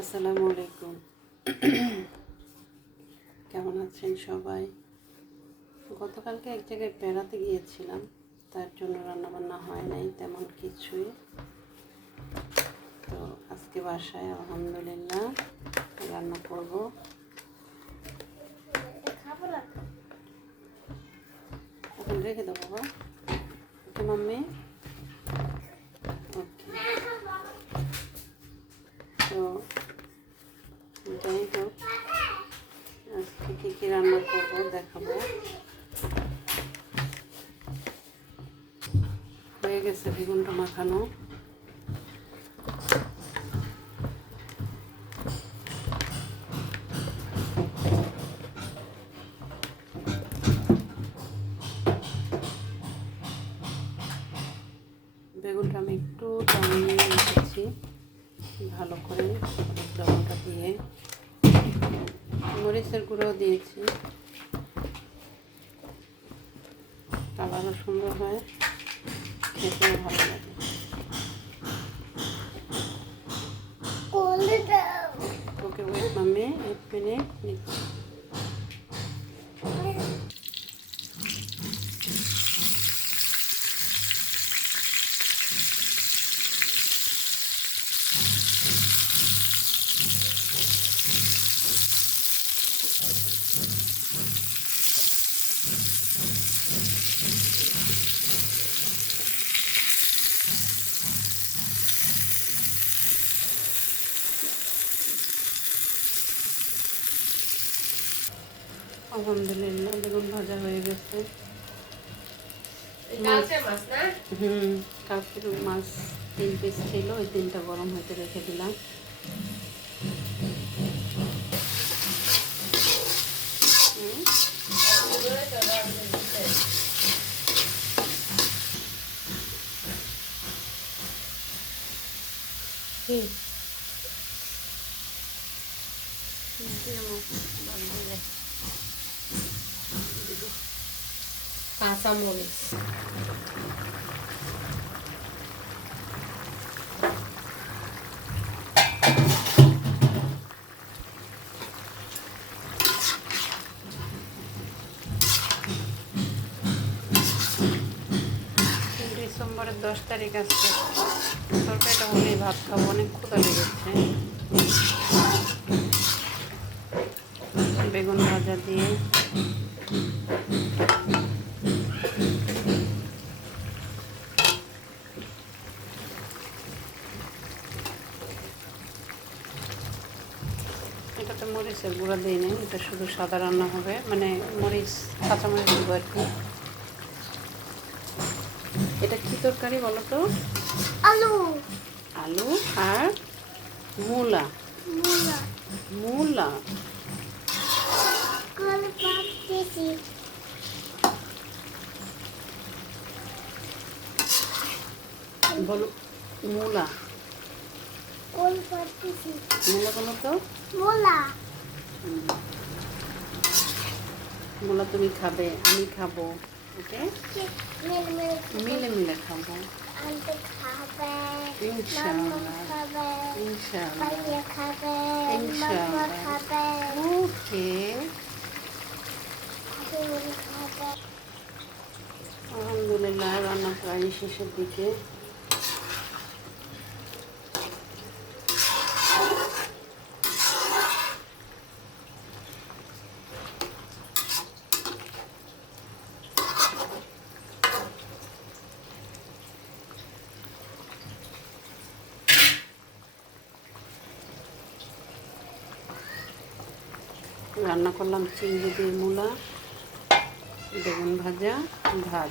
আসসালামু আলাইকুম। কেমন আছেন সবাই? গতকালকে এক জায়গায় বেড়াতে গিয়েছিলাম, তার জন্য রান্নাবান্না হয় নাই তেমন কিছুই। তো আজকে বাসায় আলহামদুলিল্লাহ রান্না করব। এখন রেখে দেবো বাবা। ওকে মাম্মি, ওকে। তো যাই হোক, আজকে কী কী রান্না করবো দেখাবো। হয়ে গেছে বেগুনটা মাখানো। বেগুনটা আমি একটু টানিয়ে রেখেছি ভালো করে, লবণটা দিয়ে মরিচের গুঁড়ো দিয়েছি, কালারও সুন্দর হয়, খেতেও ভালো লাগে। ওকে ওয়েট মাম্মি, 8 মিনিট নিচ্ছি। আলহামদুলিল্লাহ বেগুন ভাজা হয়ে গেছে। কালকে মাছ 3 পিস ছিল, ওই 3টা গরম হতে রেখে দিলাম। কাঁচামরিচ, ডিসেম্বরের 10 তারিখ আসছে, তরকারিটা হলেই ভাত খাবো, অনেক ক্ষুধা লেগেছে। বেগুন ভাজা দিয়ে এটাতে মরিচের গুঁড়া দিই নাই, এটা শুধু সাদা রান্না হবে, মানে মরিচ কাঁচামরিচ দেবো আর কি। এটা কি তরকারি বলো তো? আলু, আলু আর মূলা। মূলা, মূলা কলা পাতাছি, বলো মূলা। কলা পাতাছি, মূলা বলো তো। মূলা, মূলা তুমি খাবে, আমি খাবো, ওকে, মিলে মিলে খাবো আনতে খাবে, ইনশাআল্লাহ। খাবে, ইনশাআল্লাহ ভাইয়া খাবে, ইনশাআল্লাহ। খাবে, ওকে। খাবে। আলহামদুলিল্লাহ রান্না প্রায় শেষের দিকে। রান্না করলাম চিংড়ি দিয়ে মূলা, বেগুন ভাজা, ভাত।